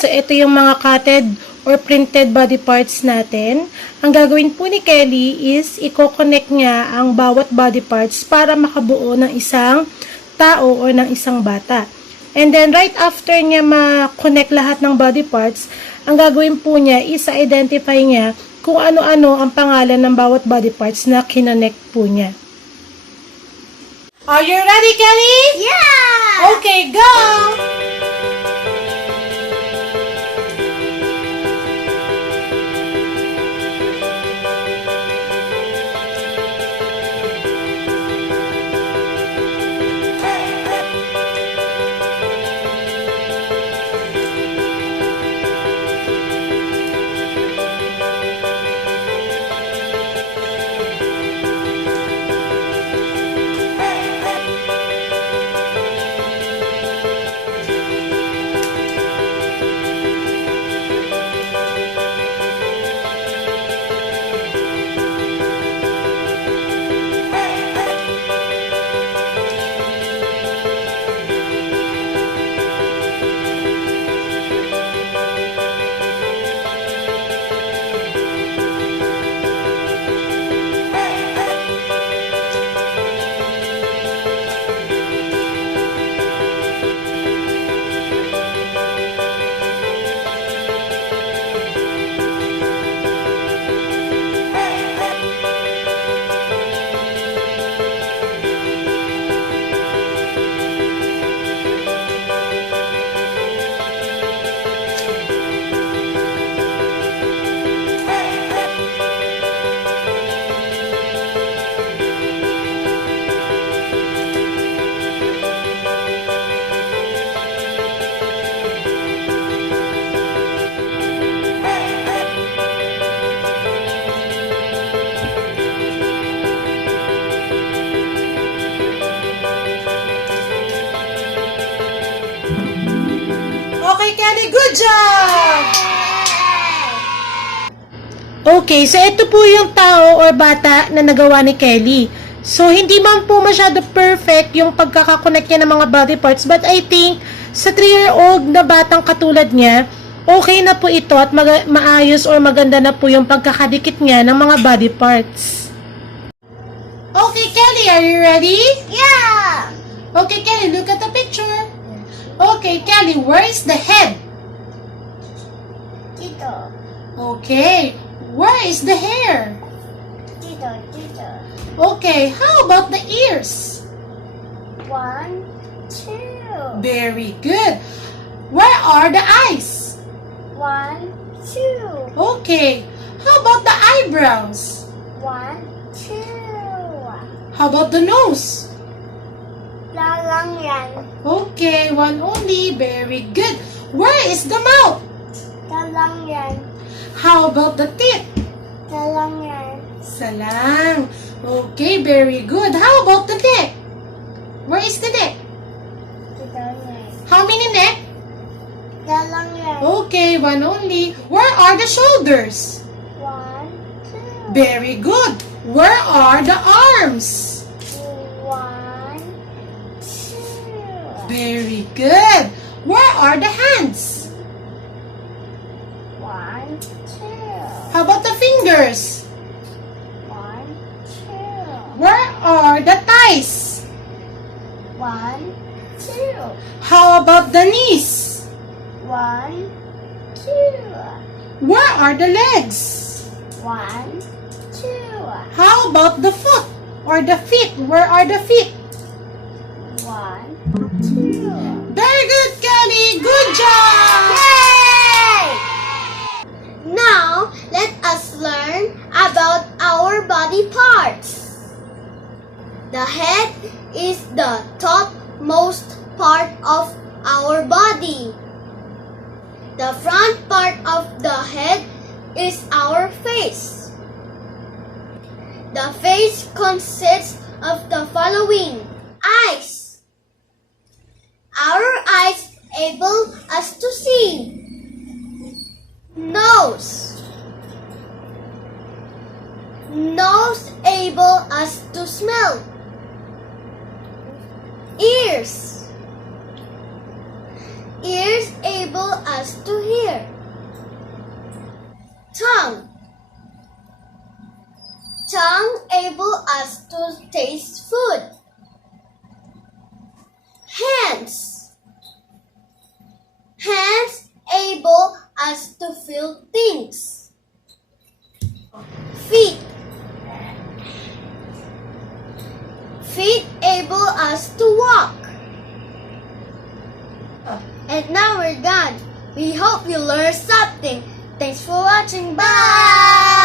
So, ito yung mga cutted or printed body parts natin. Ang gagawin po ni Kelly is i-connect niya ang bawat body parts para makabuo ng isang tao o ng isang bata. And then, right after niya ma-connect lahat ng body parts, ang gagawin po niya is identify niya kung ano-ano ang pangalan ng bawat body parts na kinonnect po niya. Are you ready, Kelly? Yeah! Okay, go! Okay, Kelly, good job! Okay, so ito po yung tao or bata na nagawa ni Kelly. So, hindi man po masyado perfect yung pagkakakonect niya ng mga body parts, but I think sa 3-year-old na batang katulad niya, okay na po ito at maayos or maganda na po yung pagkakadikit niya ng mga body parts. Okay, Kelly, are you ready? Yeah! Okay, Kelly, look at the picture. Okay, Kelly, where is the head? Dito. Okay, where is the hair? Dito. Dito. Okay, how about the ears? 1, 2. Very good. Where are the eyes? 1, 2. Okay, how about the eyebrows? 1, 2. How about the nose? Lalang yan. Okay, one only. Very good. Where is the mouth? Lalang yan. How about the teeth? Lalang yan. Salang. Okay, very good. How about the neck? Where is the neck? Dito yan. How many neck? Lalang yan. Okay, one only. Where are the shoulders? 1, 2. Very good. Where are the arms? 1, 2. Very good. Where are the hands? 1, 2. How about the fingers? 1, 2. Where are the thighs? 1, 2. How about the knees? 1, 2. Where are the legs? 1, 2. How about the foot or the feet? Where are the feet? 1, 2. Very good, Kelly. Good job. Yay! Now, let us learn about our body parts. The head is the topmost part of our body. The front part of the head is our face. The face consists of the following: eyes. Our eyes able us to see. Nose. Nose able us to smell. Ears. Ears able able us to hear. Tongue. Tongue able us to taste food. Hands. Hands able us to feel things. Feet. Feet able us to walk. And now we're done. We hope you learned something. Thanks for watching. Bye!